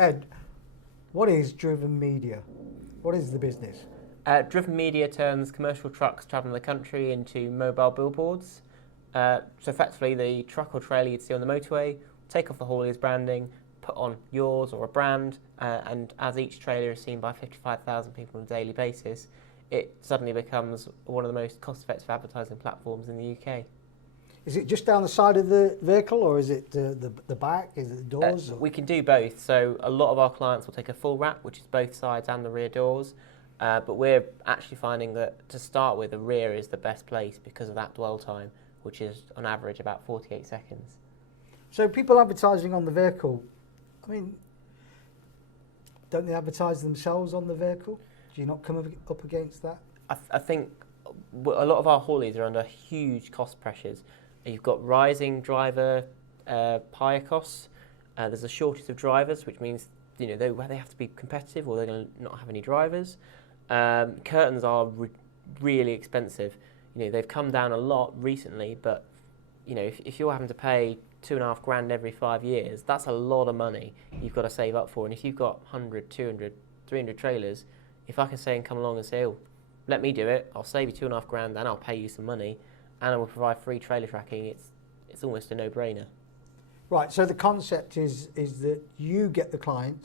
Ed, what is Driven Media? What is the business? Driven Media turns commercial trucks travelling the country into mobile billboards. So effectively, the truck or trailer you'd see on the motorway, take off the haulier's branding, put on yours or a brand, and as each trailer is seen by 55,000 people on a daily basis, it suddenly becomes one of the most cost-effective advertising platforms in the UK. Is it just down the side of the vehicle, or is it the back? Is it the doors? We can do both. So a lot of our clients will take a full wrap, which is both sides and the rear doors. But we're actually finding that to start with, the rear is the best place because of that dwell time, which is on average about 48 seconds. So people advertising on the vehicle, I mean, don't they advertise themselves on the vehicle? Do you not come up against that? I think a lot of our hauliers are under huge cost pressures. You've got rising driver hire costs. There's a shortage of drivers, which means they have to be competitive, or they're going to not have any drivers. Curtains are really expensive. They've come down a lot recently, but if you're having to pay $2.5 grand every 5 years, that's a lot of money you've got to save up for. And if you've got 100, 200, 300 trailers, if I can say and come along and say, oh, let me do it, I'll save you $2.5 grand and I'll pay you some money, and I will provide free trailer tracking, it's almost a no-brainer. Right, so the concept is that you get the client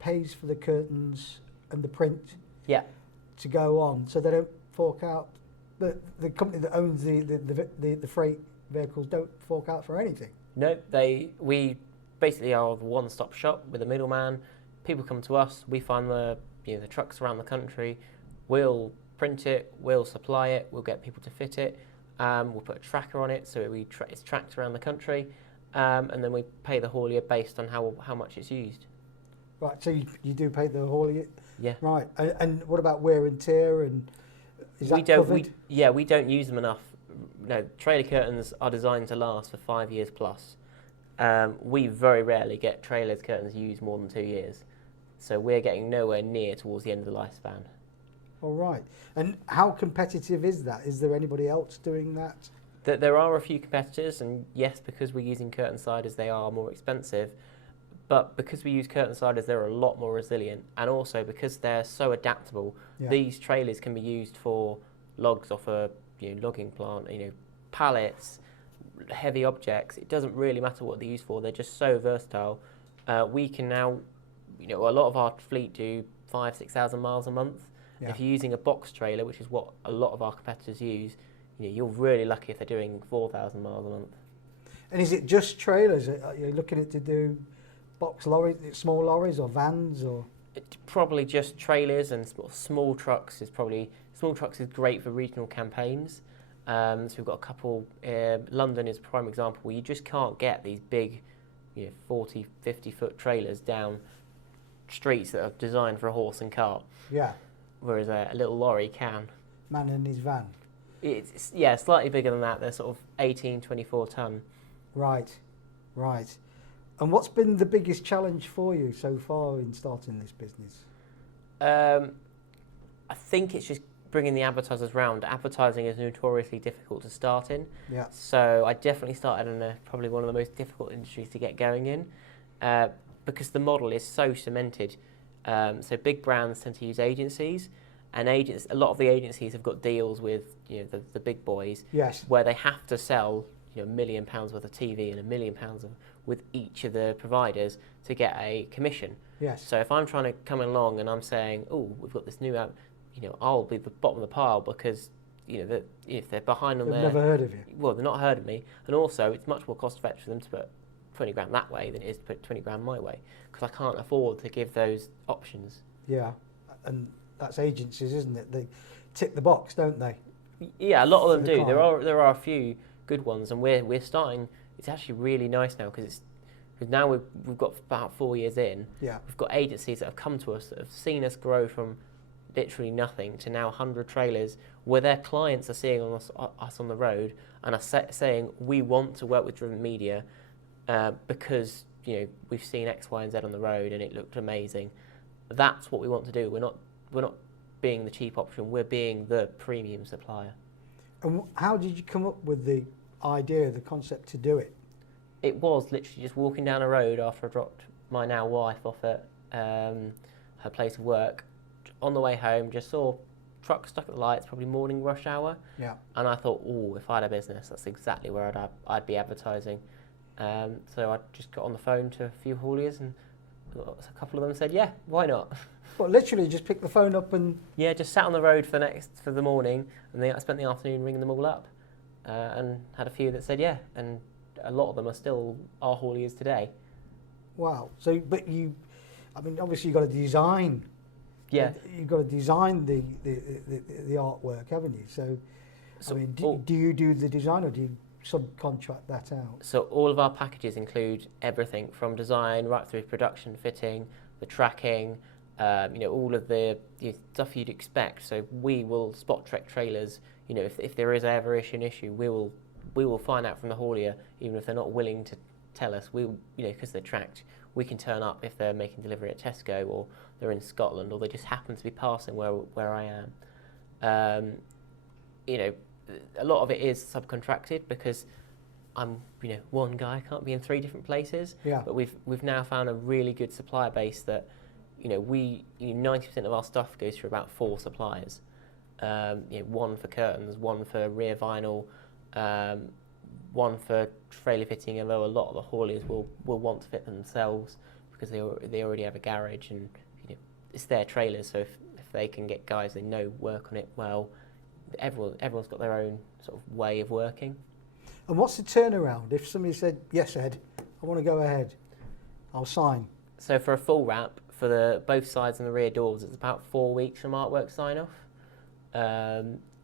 pays for the curtains and the print to go on, so they don't fork out, the company that owns the freight vehicles don't fork out for anything. No, we basically are the one-stop shop with a middleman. People come to us, we find the trucks around the country, we'll print it, we'll supply it, we'll get people to fit it, we'll put a tracker on it so it's tracked around the country, and then we pay the haulier based on how much it's used. Right, so you do pay the haulier? Yeah. Right, and what about wear and tear, and is that covered? We don't use them enough. No, trailer curtains are designed to last for 5 years plus. We very rarely get trailer curtains used more than 2 years. So we're getting nowhere near towards the end of the lifespan. All right. And how competitive is that? Is there anybody else doing that? There are a few competitors, and yes, because we're using curtain siders, they are more expensive. But because we use curtain siders, they're a lot more resilient. And also because they're so adaptable, these trailers can be used for logs off a logging plant, pallets, heavy objects. It doesn't really matter what they're used for. They're just so versatile. We can now, a lot of our fleet do 5,000-6,000 miles a month. Yeah. If you're using a box trailer, which is what a lot of our competitors use, you're really lucky if they're doing 4,000 miles a month. And is it just trailers? Are you looking at to do box lorries, small lorries or vans, or? Probably just trailers, and small trucks is great for regional campaigns. So we've got a couple. London is a prime example where you just can't get these big, 40, 50-foot trailers down streets that are designed for a horse and cart. Yeah. Whereas a little lorry can. Man in his van. It's slightly bigger than that. They're sort of 18, 24 ton. Right. And what's been the biggest challenge for you so far in starting this business? I think it's just bringing the advertisers round. Advertising is notoriously difficult to start in. Yeah. So I definitely started in probably one of the most difficult industries to get going in, because the model is so cemented. So big brands tend to use agencies, and a lot of the agencies have got deals with the big boys. Yes. Where they have to sell £1 million worth of TV and £1 million with each of the providers to get a commission. Yes. So if I'm trying to come along and I'm saying, oh, we've got this new app, I'll be the bottom of the pile because if they're behind on They've never heard of you. Well, they're not heard of me, and also it's much more cost effective for them to put 20 grand that way than it is to put 20 grand my way, because I can't afford to give those options. Yeah, and that's agencies, isn't it? They tick the box, don't they? Yeah, a lot of them do. There are a few good ones, and we're starting. It's actually really nice now because now we've got about 4 years in. Yeah. We've got agencies that have come to us that have seen us grow from literally nothing to now 100 trailers, where their clients are seeing us on the road and are saying we want to work with Driven Media because we've seen X, Y, and Z on the road and it looked amazing. That's what we want to do. We're not being the cheap option. We're being the premium supplier. And how did you come up with the idea, the concept to do it? It was literally just walking down a road after I dropped my now wife off at her place of work. On the way home, just saw truck stuck at the lights, probably morning rush hour. Yeah. And I thought, oh, if I had a business, that's exactly where I'd be advertising. So I just got on the phone to a few hauliers, and a couple of them said, yeah, why not? Well, literally just pick the phone up and... Yeah, just sat on the road for the morning, and I spent the afternoon ringing them all up, and had a few that said yeah, and a lot of them are still our hauliers today. Wow. So, but obviously you've got to design. Yeah. You've got to design the artwork, haven't you? So do you do the design, or do you subcontract that out? So all of our packages include everything from design right through production, fitting, the tracking, all of the stuff you'd expect. So we will spot check trailers. If there is ever an issue, we will find out from the haulier, even if they're not willing to tell us. Because they're tracked, we can turn up if they're making delivery at Tesco, or they're in Scotland, or they just happen to be passing where I am. A lot of it is subcontracted because I'm one guy, can't be in 3 different places. Yeah. But we've now found a really good supplier base that 90% of our stuff goes through about 4 suppliers. One for curtains, one for rear vinyl, one for trailer fitting, although a lot of the hauliers will want to fit them themselves because they already have a garage, and it's their trailers, so if they can get guys they know work on it well, everyone's got their own sort of way of working. And what's the turnaround? If somebody said, yes, Ed, I want to go ahead, I'll sign. So for a full wrap, for both sides and the rear doors, it's about 4 weeks from artwork sign-off.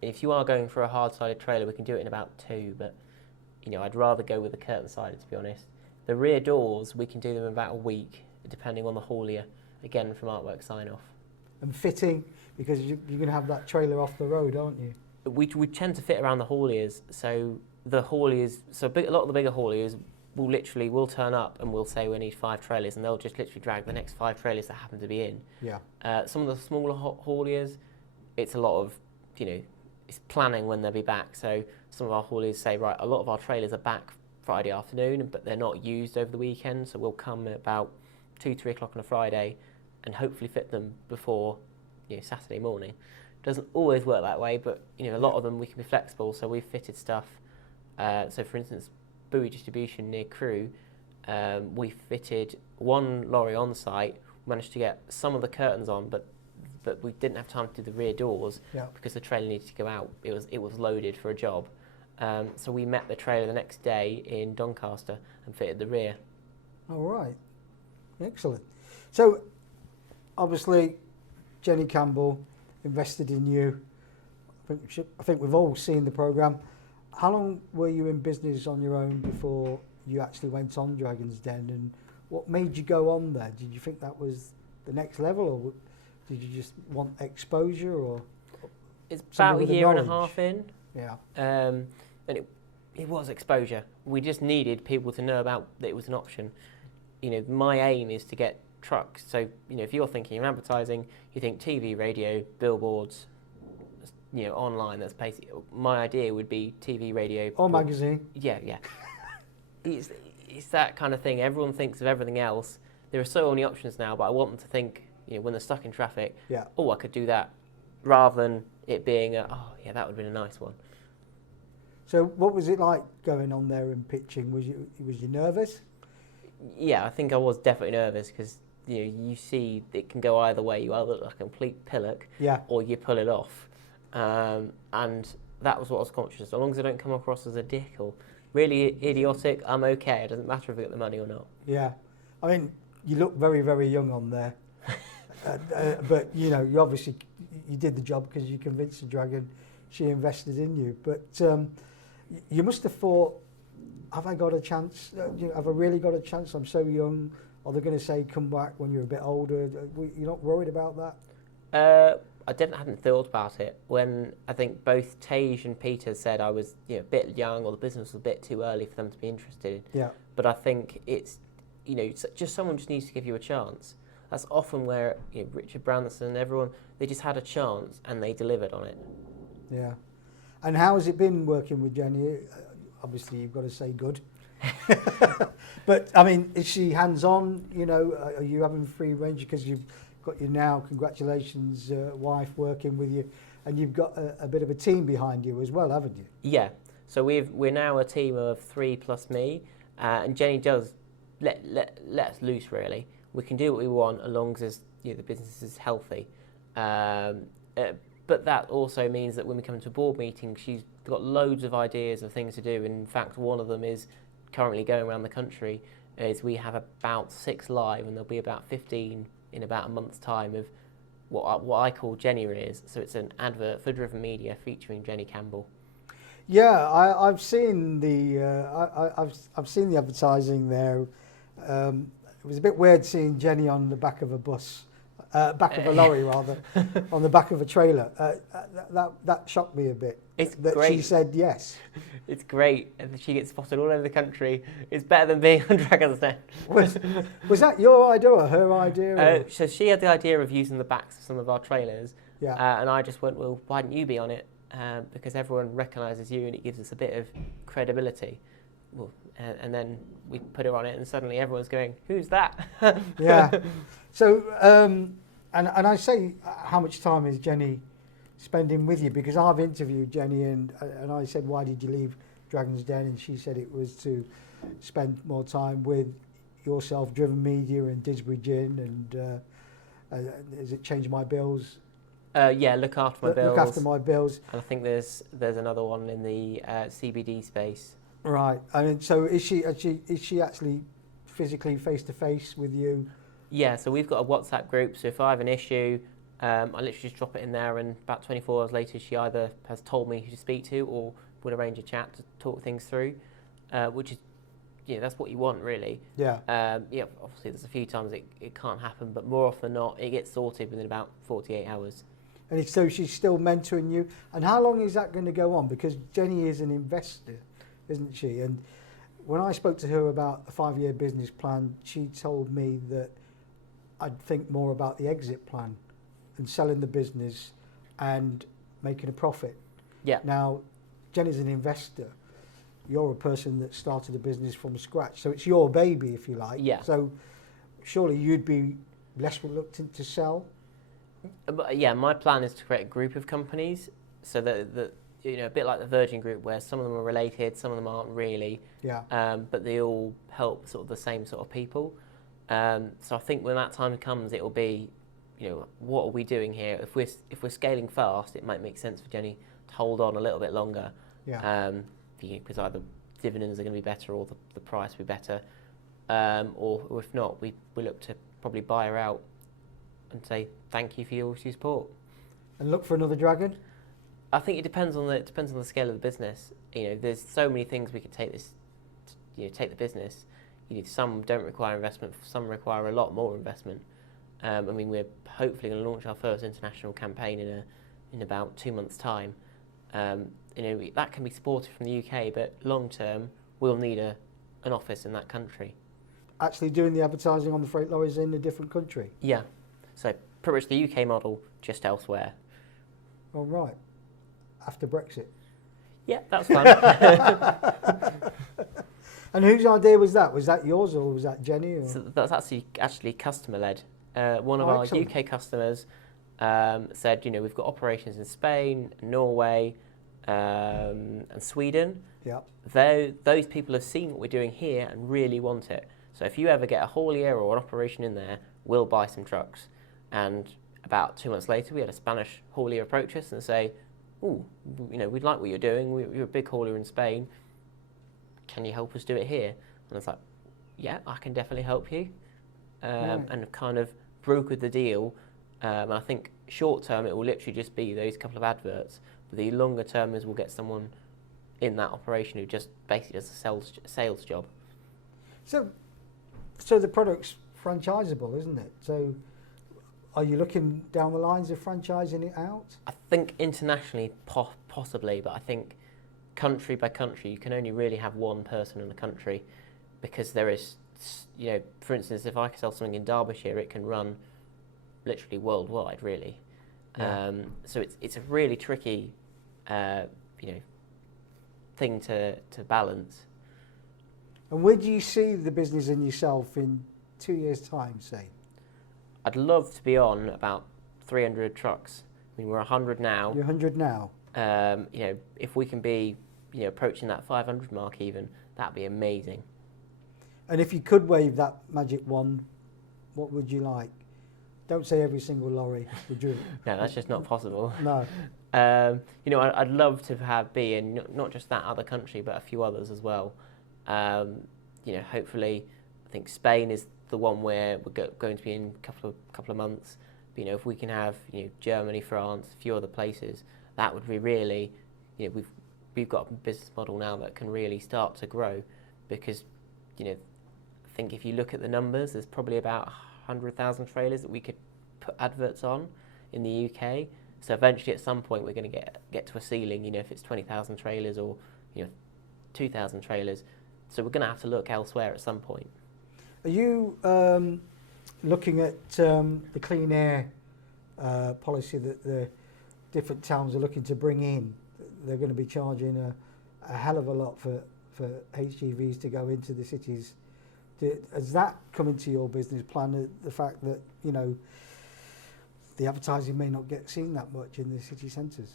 If you are going for a hard-sided trailer, we can do it in about 2, but I'd rather go with the curtain-sided, to be honest. The rear doors, we can do them in about a week, depending on the haulier, again from artwork sign-off. And fitting, because you're going to have that trailer off the road, aren't you? We tend to fit around the hauliers, so the hauliers, a lot of the bigger hauliers will turn up and we'll say we need 5 trailers, and they'll just literally drag the next 5 trailers that happen to be in. Yeah. Some of the smaller hauliers, it's a lot of, it's planning when they'll be back. So some of our hauliers say, right, a lot of our trailers are back Friday afternoon, but they're not used over the weekend, so we'll come at about 2-3 o'clock on a Friday and hopefully fit them before Saturday morning. Doesn't always work that way, but a lot of them we can be flexible, so we've fitted stuff. So for instance, buoy distribution near Crewe, we fitted 1 lorry on site, managed to get some of the curtains on, but we didn't have time to do the rear doors because the trailer needed to go out. It was loaded for a job. So we met the trailer the next day in Doncaster and fitted the rear. All right. Excellent. So obviously Jenny Campbell invested in you. I think we've all seen the programme. How long were you in business on your own before you actually went on Dragon's Den, and what made you go on there? Did you think that was the next level, or did you just want exposure? Or it's about a year and a half in. Yeah. And it was exposure. We just needed people to know about that it was an option. My aim is to get trucks. So, if you're thinking of advertising, you think TV, radio, billboards, online. That's basically my idea. Would be TV, radio, or magazine. Yeah. It's that kind of thing. Everyone thinks of everything else. There are so many options now, but I want them to think, when they're stuck in traffic, oh, I could do that, rather than it being that would have been a nice one. So what was it like going on there and pitching? Was you nervous? Yeah, I think I was definitely nervous because you see it can go either way. You either look like a complete pillock, or you pull it off. And that was what I was conscious. As long as I don't come across as a dick or really idiotic, I'm okay. It doesn't matter if I get the money or not. Yeah, I mean, you look very, very young on there, but you obviously you did the job because you convinced the dragon. She invested in you, but you must have thought, have I got a chance? Have I really got a chance? I'm so young. Are they going to say come back when you're a bit older? You're not worried about that? I hadn't thought about it when I think both Tage and Peter said I was a bit young, or the business was a bit too early for them to be interested. Yeah. But I think it's just someone just needs to give you a chance. That's often where Richard Branson, everyone, they just had a chance and they delivered on it. Yeah. And how has it been working with Jenny? obviously you've got to say good. But I mean, is she hands-on? You know, are you having free range because you've got your now, congratulations, wife working with you, and you've got a bit of a team behind you as well, haven't you? Yeah. So we're now a team of 3 plus me, and Jenny does let us loose really. We can do what we want as long as the business is healthy. But that also means that when we come to a board meeting, she's got loads of ideas of things to do. In fact, one of them is currently going around the country. Is we have about 6 live, and there'll be about 15 in about a month's time of what I call Jenny Ears. So it's an advert for Driven Media featuring Jenny Campbell. Yeah, I've seen I've seen the advertising there. It was a bit weird seeing Jenny on the back of a bus, back of a lorry rather, on the back of a trailer. That shocked me a bit. It's that great. She said yes. It's great, and she gets spotted all over the country. It's better than being on Dragon's Den. Was that your idea or her idea? So she had the idea of using the backs of some of our trailers, yeah. And I just went, well, why don't you be on it? Because everyone recognises you and it gives us a bit of credibility. Well, and then we put her on it, and suddenly everyone's going, "Who's that?" Yeah. So, and I say, how much time is Jenny spending with you? Because I've interviewed Jenny, and I said, why did you leave Dragon's Den? And she said it was to spend more time with yourself, Driven Media, and Didsbury Gin, and is it Change My Bills? Yeah, look after my bills. Look after my bills. And I think there's another one in the CBD space. Right. And so is she actually physically face to face with you? Yeah. So we've got a WhatsApp group. So if I have an issue, I literally just drop it in there, and about 24 hours later, she either has told me who to speak to or would arrange a chat to talk things through, which is, that's what you want really. Yeah. Yeah. Obviously, there's a few times it can't happen, but more often than not, it gets sorted within about 48 hours. And so she's still mentoring you. And how long is that going to go on? Because Jenny is an investor, isn't she? And when I spoke to her about a 5-year business plan, she told me that I'd think more about the exit plan and selling the business and making a profit. Yeah. Now, Jenny's an investor. You're a person that started a business from scratch. So it's your baby, if you like. Yeah. So surely you'd be less reluctant to sell? But yeah, my plan is to create a group of companies, so that a bit like the Virgin Group, where some of them are related, some of them aren't really. Yeah. But they all help sort of the same sort of people. So I think when that time comes, it will be, what are we doing here? If we're scaling fast, it might make sense for Jenny to hold on a little bit longer. Yeah. Because either dividends are going to be better or the price will be better, or if not, we look to probably buy her out and say thank you for your support. And look for another dragon? I think it depends on the scale of the business. There's so many things we could take the business. Some don't require investment, some require a lot more investment. We're hopefully going to launch our first international campaign in about 2 months' time. That can be supported from the UK, but long term we'll need an office in that country. Actually doing the advertising on the freight lorries in a different country? Yeah. So pretty much the UK model, just elsewhere. Oh, right. After Brexit? Yeah, that's fun. And whose idea was that? Was that yours or was that Jenny? Or? So that's actually customer-led. One of our excellent. UK customers said, we've got operations in Spain, Norway, and Sweden. Yeah. Those people have seen what we're doing here and really want it. So if you ever get a haulier or an operation in there, we'll buy some trucks. And about 2 months later, we had a Spanish haulier approach us and say, "Oh, we'd like what you're doing. You're a big haulier in Spain. Can you help us do it here?" And I was like, "Yeah, I can definitely help you." And kind of brokered the deal. And I think short term, it will literally just be those couple of adverts. But the longer term is we'll get someone in that operation who just basically does a sales job. So the product's franchisable, isn't it? So are you looking down the lines of franchising it out? I think internationally, possibly, but I think country by country, you can only really have one person in a country, because there is, for instance, if I sell something in Derbyshire, it can run literally worldwide, really. Yeah. So it's a really tricky, thing to balance. And where do you see the business and yourself in 2 years' time, say? I'd love to be on about 300 trucks. I mean, we're 100 now. You're 100 now. If we can be, approaching that 500 mark even, that'd be amazing. And if you could wave that magic wand, what would you like? Don't say every single lorry, would you? No, that's just not possible. No. I'd love to be in not just that other country, but a few others as well. Hopefully, I think Spain is the one where we're going to be in a couple of months. But, if we can have Germany, France, a few other places, that would be really, we've got a business model now that can really start to grow, because I think if you look at the numbers, there's probably about 100,000 trailers that we could put adverts on in the UK. So eventually, at some point, we're going to get to a ceiling. If it's 20,000 trailers or 2,000 trailers. So we're going to have to look elsewhere at some point. Are you looking at the clean air policy that the different towns are looking to bring in? They're going to be charging a hell of a lot for HGVs to go into the cities. Has that come into your business plan, the fact that, the advertising may not get seen that much in the city centres?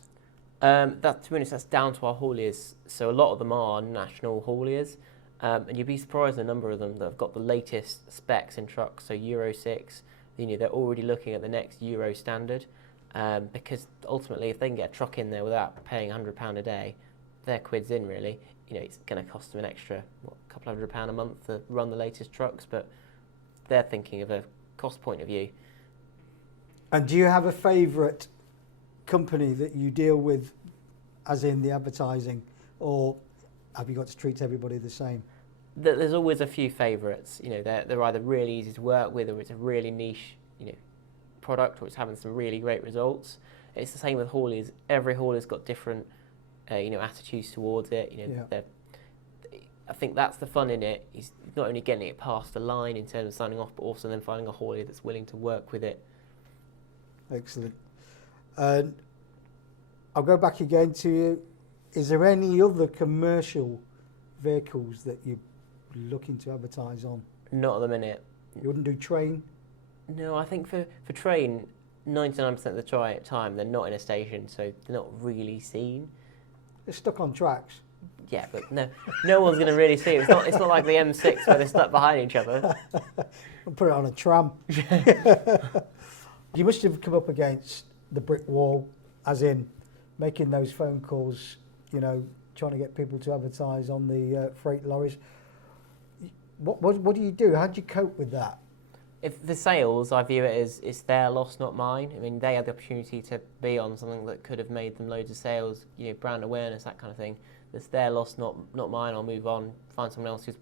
To be honest, that's down to our hauliers. So a lot of them are national hauliers, and you'd be surprised the number of them that have got the latest specs in trucks. So Euro 6, they're already looking at the next Euro standard, because ultimately, if they can get a truck in there without paying £100 a day, their quid's in really. It's going to cost them an extra couple £100 a month to run the latest trucks, but they're thinking of a cost point of view. And do you have a favourite company that you deal with, as in the advertising, or have you got to treat everybody the same? There's always a few favourites. They're either really easy to work with, or it's a really niche, product, or it's having some really great results. It's the same with hauliers. Every haulier's got different, attitudes towards it. I think that's the fun in it. He's not only getting it past the line in terms of signing off, but also then finding a haulier that's willing to work with it. Excellent. I'll go back again to you. Is there any other commercial vehicles that you're looking to advertise on? Not at the minute. You wouldn't do train? No, I think for train, 99% of the time they're not in a station, so they're not really seen. They're stuck on tracks. Yeah, but no one's going to really see it. It's not like the M6 where they're stuck behind each other. I'll put it on a tram. You must have come up against the brick wall, as in making those phone calls, trying to get people to advertise on the freight lorries. What do you do? How do you cope with that? If the sales, I view it as it's their loss, not mine. I mean, they had the opportunity to be on something that could have made them loads of sales, brand awareness, that kind of thing. It's their loss, not mine. I'll move on, find someone else who's,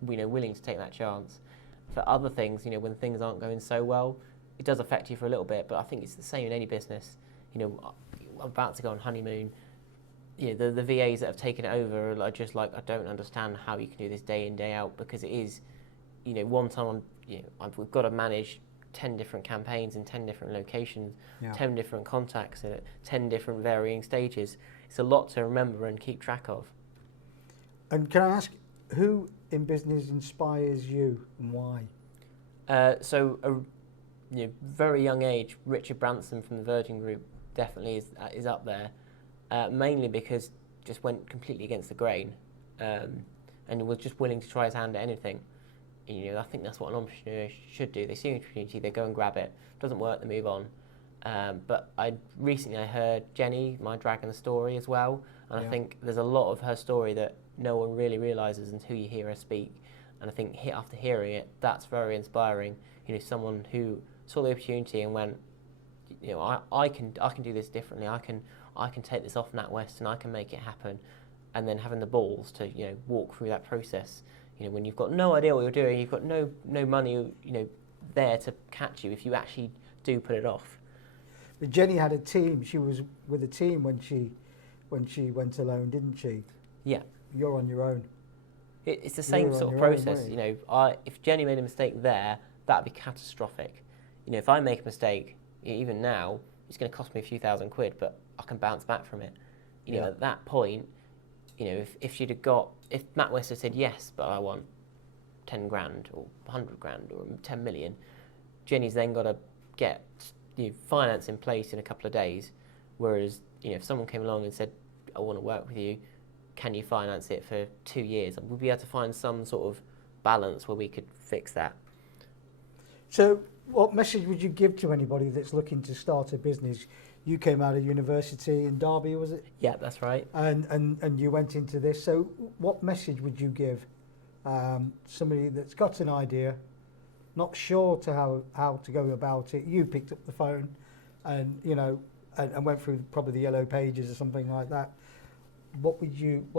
willing to take that chance. For other things, when things aren't going so well, it does affect you for a little bit, but I think it's the same in any business. I'm about to go on honeymoon. The VAs that have taken it over are just like, I don't understand how you can do this day in, day out, because it is, one time we've got to manage 10 different campaigns in 10 different locations, 10 different contacts at 10 different varying stages. It's a lot to remember and keep track of. And can I ask, who in business inspires you and why? Very young age, Richard Branson from the Virgin Group definitely is up there, mainly because just went completely against the grain, and was just willing to try his hand at anything. I think that's what an entrepreneur should do. They see an opportunity, they go and grab it. Doesn't work, they move on. But recently I heard Jenny, my dragon story as well, and I think there's a lot of her story that no one really realises until you hear her speak. And I think after hearing it, that's very inspiring. Someone who saw the opportunity and went, I can do this differently. I can take this off NatWest and I can make it happen. And then having the balls to walk through that process. When you've got no idea what you're doing, you've got no money there to catch you if you actually do put it off. But Jenny had a team. She was with a team when she went alone, didn't she? Yeah. You're on your own. It's the same sort of process. If Jenny made a mistake there, that'd be catastrophic. If I make a mistake, even now, it's going to cost me a few £1,000, but I can bounce back from it. At that point, you know, if Matt West had said yes, but I want 10 grand or 100 grand or 10 million, Jenny's then got to get finance in place in a couple of days. Whereas, if someone came along and said, I want to work with you, can you finance it for 2 years? We'll be able to find some sort of balance where we could fix that. So what message would you give to anybody that's looking to start a business? You came out of university in Derby, was it? Yeah, that's right. And you went into this. So what message would you give somebody that's got an idea, not sure to how to go about it? You picked up the phone and, and went through probably the yellow pages or something like that. What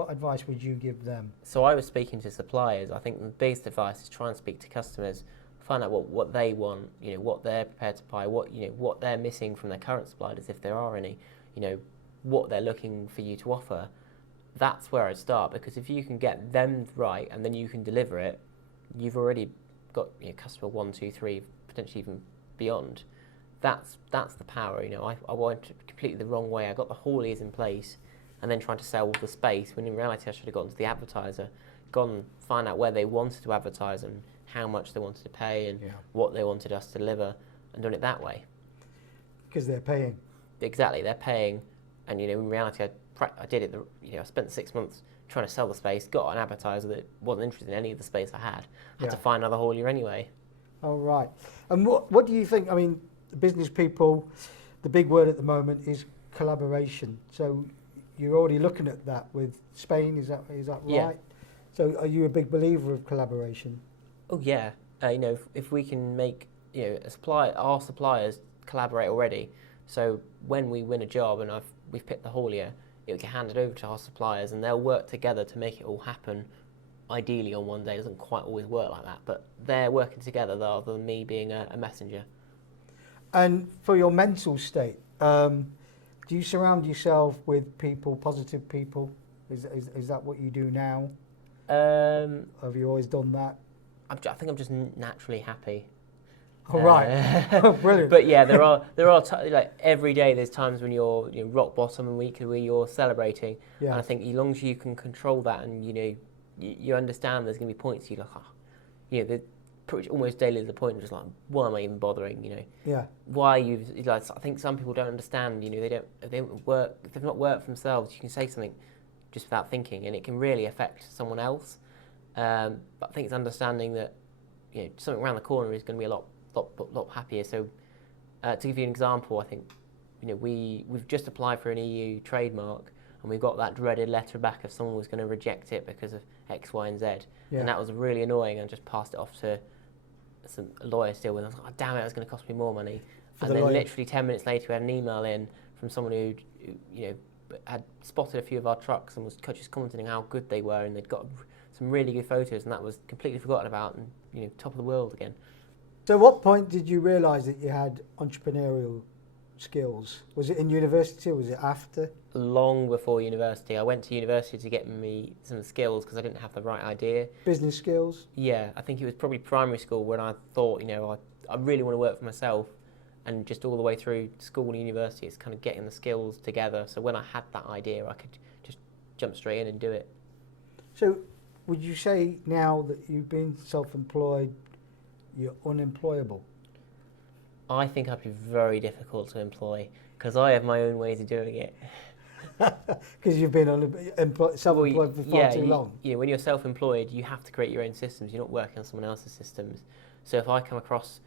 advice would you give them? So I was speaking to suppliers. I think the biggest advice is try and speak to customers, find out what they want, what they're prepared to buy, what they're missing from their current suppliers, if there are any, what they're looking for you to offer. That's where I'd start, because if you can get them right and then you can deliver it, you've already got customer 1, 2, 3, potentially even beyond. That's the power. I went completely the wrong way. I got the hauliers in place and then trying to sell the space, when in reality I should have gone to the advertiser, gone and find out where they wanted to advertise and how much they wanted to pay and what they wanted us to deliver, and done it that way. Because they're paying. Exactly, they're paying, and in reality I did it. I spent 6 months trying to sell the space, got an advertiser that wasn't interested in any of the space I had. Had to find another haulier anyway. Oh, right. And what do you think? I mean, business people, the big word at the moment is collaboration. So you're already looking at that with Spain, is that right? Yeah. So are you a big believer of collaboration? Oh yeah, if we can make our suppliers collaborate already, so when we win a job and we've picked the haulier, it will get handed over to our suppliers and they'll work together to make it all happen. Ideally on one day, it doesn't quite always work like that, but they're working together rather than me being a messenger. And for your mental state, do you surround yourself with people, positive people? Is that what you do now? Have you always done that? I think I'm just naturally happy. Oh, right. Brilliant. But yeah, there are like every day there's times when you're rock bottom and week where you're celebrating. Yeah. And I think as long as you can control that and you understand there's going to be points you're like, the pretty almost daily to the point of just like, why am I even bothering? Yeah. Why I think some people don't understand. They don't work. If they've not worked for themselves, you can say something just without thinking, and it can really affect someone else. But I think it's understanding that something around the corner is going to be a lot happier. So to give you an example, I think we've just applied for an EU trademark, and we got that dreaded letter back if someone was going to reject it because of X, Y, and Z, and that was really annoying. And just passed it off to some lawyer still, and I was like, oh, damn it, it's going to cost me more money. And then literally 10 minutes later, we had an email in from someone who had spotted a few of our trucks and was just commenting how good they were, and they'd got some really good photos, and that was completely forgotten about, and top of the world again. So at what point did you realise that you had entrepreneurial skills? Was it in university or was it after? Long before university. I went to university to get me some skills because I didn't have the right idea. Business skills? Yeah, I think it was probably primary school when I thought, I really want to work for myself, and just all the way through school and university, it's kind of getting the skills together. So when I had that idea, I could just jump straight in and do it. So would you say now that you've been self-employed, you're unemployable? I think I'd be very difficult to employ because I have my own ways of doing it. Because you've been self-employed for far too long. Yeah, when you're self-employed, you have to create your own systems. You're not working on someone else's systems. So if I come across,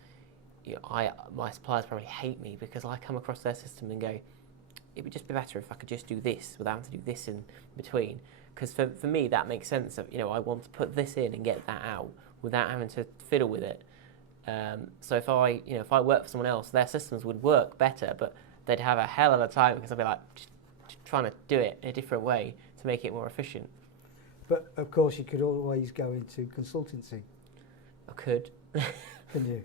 my suppliers probably hate me because I come across their system and go, it would just be better if I could just do this without having to do this in between. Because for me, that makes sense of, I want to put this in and get that out without having to fiddle with it. So if I work for someone else, their systems would work better, but they'd have a hell of a time because I'd be like just trying to do it in a different way to make it more efficient. But of course, you could always go into consultancy. I could. Can you?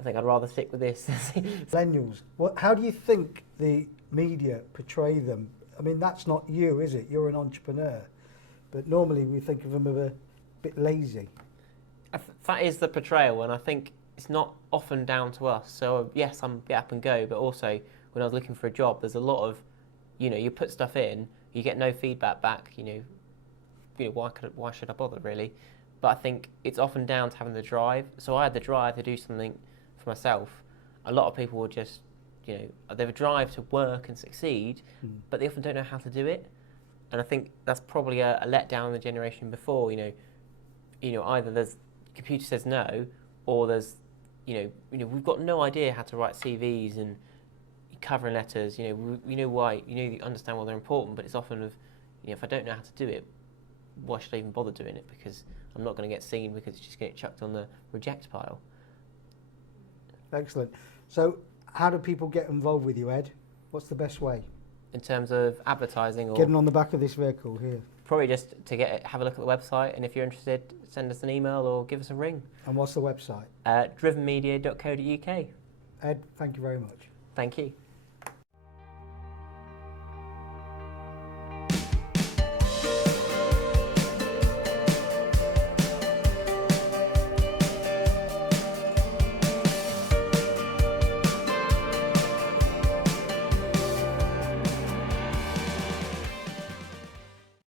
I think I'd rather stick with this. Millennials, how do you think the media portray them? I mean, that's not you, is it? You're an entrepreneur. But normally we think of them as a bit lazy. That is the portrayal, and I think it's not often down to us. So yes, I'm get up and go, but also when I was looking for a job, there's a lot of, you put stuff in, you get no feedback back. Why should I bother really? But I think it's often down to having the drive. So I had the drive to do something for myself. A lot of people will just, they have a drive to work and succeed, but they often don't know how to do it. And I think that's probably a letdown in the generation before. Either there's computer says no, or there's, we've got no idea how to write CVs and covering letters. Why, you understand why they're important, but it's often of, if I don't know how to do it, why should I even bother doing it? Because I'm not going to get seen, because it's just going to get chucked on the reject pile. Excellent. So how do people get involved with you, Ed? What's the best way? In terms of advertising, or getting on the back of this vehicle here? Probably just to have a look at the website, and if you're interested, send us an email or give us a ring. And what's the website? Drivenmedia.co.uk. Ed, thank you very much. Thank you.